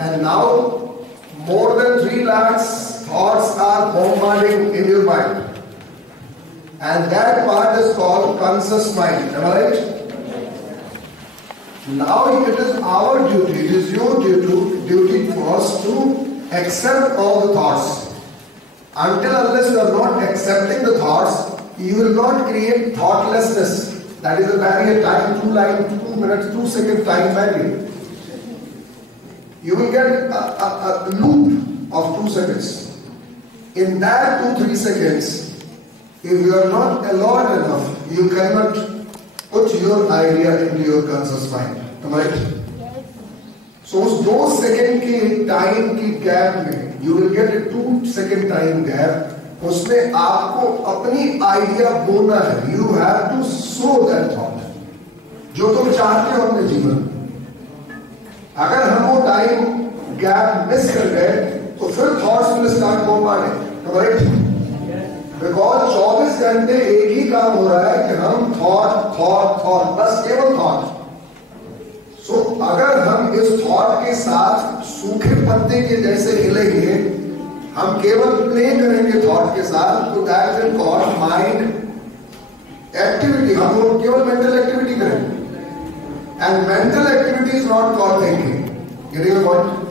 And now more than 3 lakhs thoughts are bombarding in your mind. And that part is called conscious mind. Am I right? Now it is our duty, it is your duty first to accept all the thoughts. Until unless you are not accepting the thoughts, you will not create thoughtlessness. That is a barrier, time, 2 minutes, 2 second time barrier. You will get a loop of 2 seconds. In that 2-3 seconds, if you are not alert enough, you cannot put your idea into your conscious mind. Am I right? So उस 2 second के time की gap में you will get a 2 second time gap. उसमें आपको अपनी idea बोलना है. You have to sow that thought. जो तुम चाहते हो अपने जीवन में. अगर हम वो टाइम गैप मिस कर गए तो फिर thoughts will start bombarding. Right? Because 24 घंटे एक ही काम हो रहा है कि हम थॉट बस केवल थॉट. सो अगर हम इस थॉट के साथ सूखे पत्ते के जैसे हिलेंगे, हम केवल प्ले करेंगे थॉट के साथ, तो that will call mind activity. हम लोग केवल मेंटल एक्टिविटी करेंगे. And mental activity is not called thinking. Getting the point?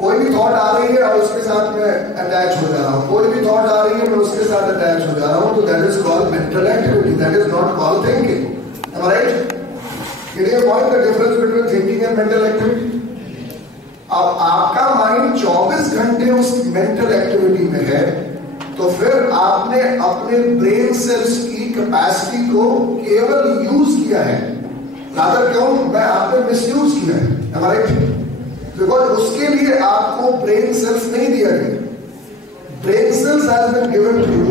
कोई भी थॉट आ रही है और उसके साथ में अटैच हो जा रहा हूं, कोई भी थॉट आ रही है मैं उसके साथ अटैच हो जा रहा हूं, तो that is called mental activity. That is not called thinking. Am I right? Getting the point? The difference between thinking and mental activity. अब आपका माइंड 24 घंटे उस मेंटल एक्टिविटी में है, तो फिर आपने अपने ब्रेन सेल्स की कैपेसिटी को केवल यूज किया है. रादर क्यों मैं आपने मिसयूज किया है. M I right? बिकॉज उसके लिए आपको ब्रेन सेल्स नहीं दिया गया. Brain cells has been given to you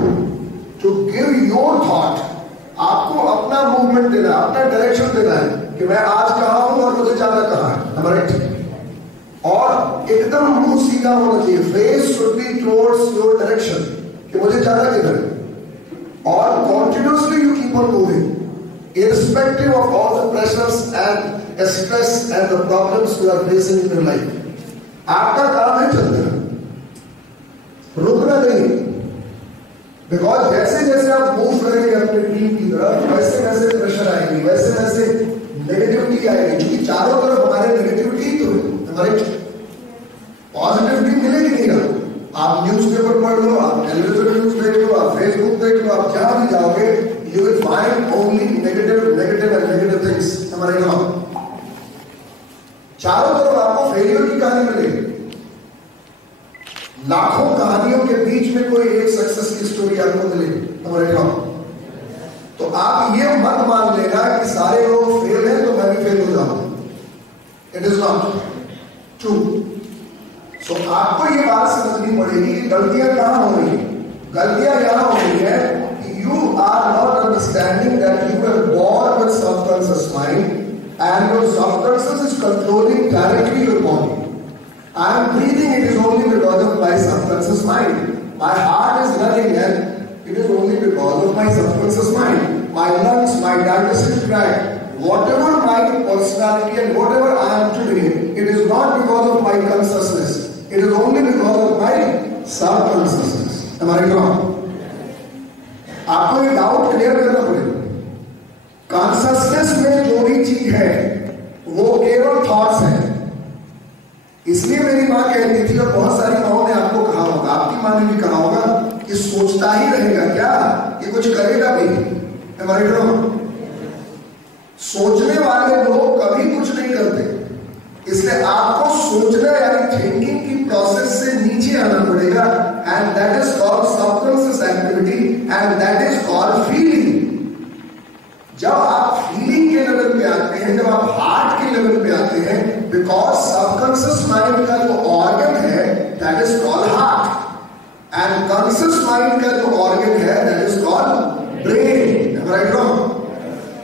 to give your thought. आपको अपना मूवमेंट देना, अपना डायरेक्शन देना है कि मैं आज कहां हूं और मुझे जाना कहां है. M I right? और एकदम मुंह सीधा होना चाहिए. Face should be towards your direction कि मुझे जाना किधर है. और continuously you keep on moving irrespective of all the pressures and stress and the problems you are facing in your life. आपका काम है चलते रहना, रुकना नहीं. बिकॉज जैसे जैसे आप मूव करेंगे अपने टीम की तरफ, वैसे वैसे प्रेशर आएगी, वैसे वैसे नेगेटिविटी आएगी. क्योंकि चारों तरफ हमारे नेगेटिविटी तो हमारे पॉजिटिविटी मिलेगी नहीं. आप न्यूज़पेपर पढ़ लो, आप टेलीविजन न्यूज देख लो, आप फेसबुक देख लो, आप जहां भी जाओगे you will find only negative things. हमारे यहाँ चारों तरफ आपको फेलियर की कहानी मिलेगी. लाखों कहानियों के बीच में कोई एक सक्सेस की स्टोरी आपको मिलेगी. हमारे यहाँ तो आप ये मत मान लेना कि सारे लोग फेल हैं तो मैं भी फेल हो जाऊंगा. It is not true. So आपको ये बात समझनी पड़ेगी कि गलतियां कहां हो रही है. गलतियां यहां हो रही है you are not understanding that you were born with subconscious mind and your subconscious is controlling directly your body. I am breathing, it is only because of my subconscious mind. My heart is running and it is only because of my subconscious mind. My lungs, my digestive tract, whatever my personality and whatever I am today, it is not because of my consciousness. It is only because of my subconsciousness. Am I wrong? आपको ये doubt clear करना पड़ेगा. Consciousness में जो भी चीज है वो केवल थॉट्स है. इसलिए मेरी माँ कहती थी, और बहुत सारी माओं ने आपको कहा होगा, आपकी माँ ने भी कहा होगा कि सोचता ही रहेगा क्या, ये कुछ करेगा भी. हमारे सोचने वाले लोग कभी कुछ नहीं करते. इसलिए आपको सोचना यानी थिंकिंग की प्रोसेस से नीचे आना पड़ेगा. And that is called subconscious activity and that is called feeling. जब आप फीलिंग के लेवल पे आते हैं, जब आप हार्ट के लेवल पे आते हैं, बिकॉज सबकॉन्शियस माइंड का जो ऑर्गन है that is called heart and conscious mind का जो ऑर्गन है that is called brain. Right?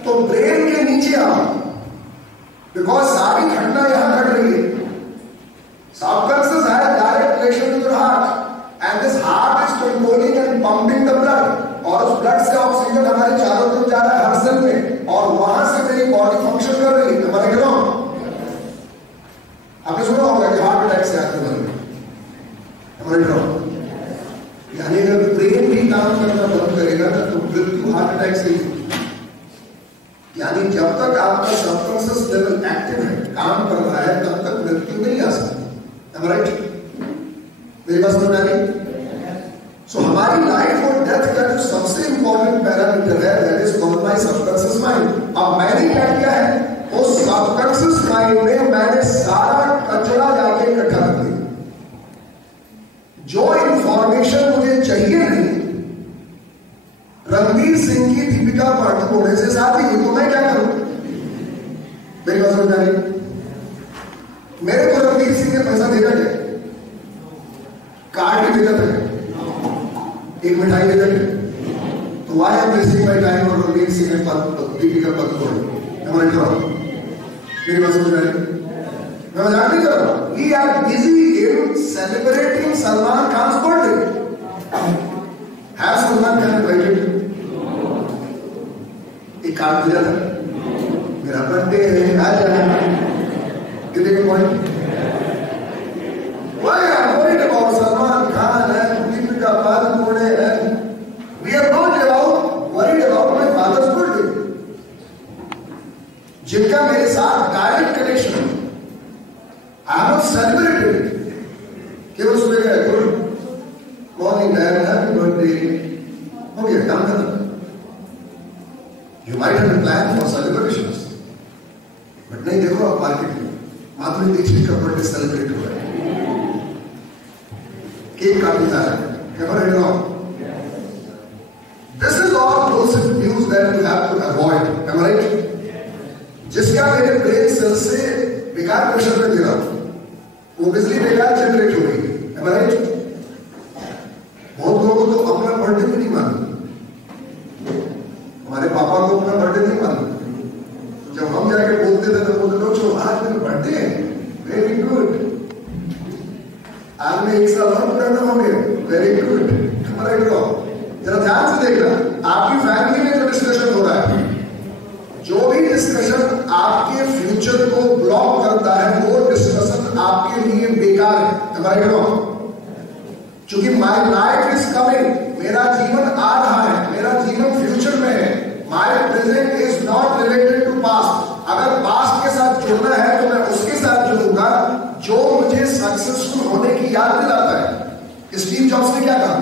तो ब्रेन के नीचे आओ, बिकॉज सारी घटना यहां घट रही है. Subconscious has direct relation to your heart and this heart is controlling and pumping the blood. और उस ब्लड से ऑक्सीजन हमारे चारों तरफ जा रहा है हर सेल में, और वहां से मेरी बॉडी फंक्शन कर रही है. हमारे आपने सुना होगा कि समझ रहे हो? यानी अगर ब्रेन भी काम करना बंद करेगा ना तो मृत्यु हार्ट अटैक से ही। यानी जब तक आपका सबकॉन्शियस लेवल एक्टिव है, काम कर रहा है, तब तक मृत्यु नहीं आ सकती। Am I right? मेरी बात समझ आ रही? सो हमारी लाइफ और डेथ का जो सबसे इंपॉर्टेंट पैरामीटर है that is called by subconscious mind. अब मैंने क्या किया है, उस सबकॉन्शियस माइंड में मैंने सारा कचरा जाके इकट्ठा कर दिया। जो इंफॉर्मेशन मुझे चाहिए नहीं, रणवीर सिंह की दीपिका पादुकोण से शादी हुई तो मैं क्या करूं? मेरी बात समझ आ रही? मेरे को रणवीर सिंह ने पैसा देगा क्या? कार्ड भी देता है, एक मिठाई देता है, तो why am wasting my time और रणवीर सिंह ने दीपिका पादुकोण? मेरी बात समझ आ रही? मैं मजाक नहीं कर रहा हूं। We are busy in celebrating Salman Khan's birthday. Have Salman Khan invited? एक कार्ड दिया था, मेरा बर्थडे है, आ जाना। Getting the point? Why are you worried about Salman Khan and Deepika Padukone and we are not worried about my father's birthday? जिनका मेरे साथ direct connection है, I have celebrated. केवल सुबह गए, good morning dad, happy birthday, हो गया काम खत्म। You might have a plan for celebrations, but नहीं, देखो आप मार्केट में माधुरी दीक्षित का बर्थडे सेलिब्रेट हो रहा है, केक काटने जा रहा है, क्या कर रहे हो? This is all bullshit news that you have to avoid. Am I right? जिसका मेरे ब्रेन सेल से बेकार प्रेशर में दे रहा हूं, वो बिजली बेकार जनरेट हो रही है। Am I right? बहुत लोगों को तो अपना बर्थडे भी नहीं मालूम। हमारे पापा को अपना बर्थडे नहीं मालूम। जब हम जाके बोलते थे तो बोलते थे आज मेरा बर्थडे है, वेरी गुड, आज मैं एक साल और पुराना हो गया, वेरी गुड। हमारा जरा ध्यान से देखना, आपकी फैमिली में जो डिस्कशन हो रहा है, जो भी डिस्कशन आपके फ्यूचर को ब्लॉक करता है, वो डिस्कशन आपके लिए बेकार है। हमारे क्योंकि माई लाइफ इज कमिंग, मेरा जीवन आ रहा है, मेरा जीवन फ्यूचर में है। My present is not related to past. अगर पास्ट के साथ जुड़ना है तो मैं उसके साथ जुड़ूंगा जो मुझे सक्सेसफुल होने की याद दिलाता है। स्टीव जॉब्स ने क्या कहा?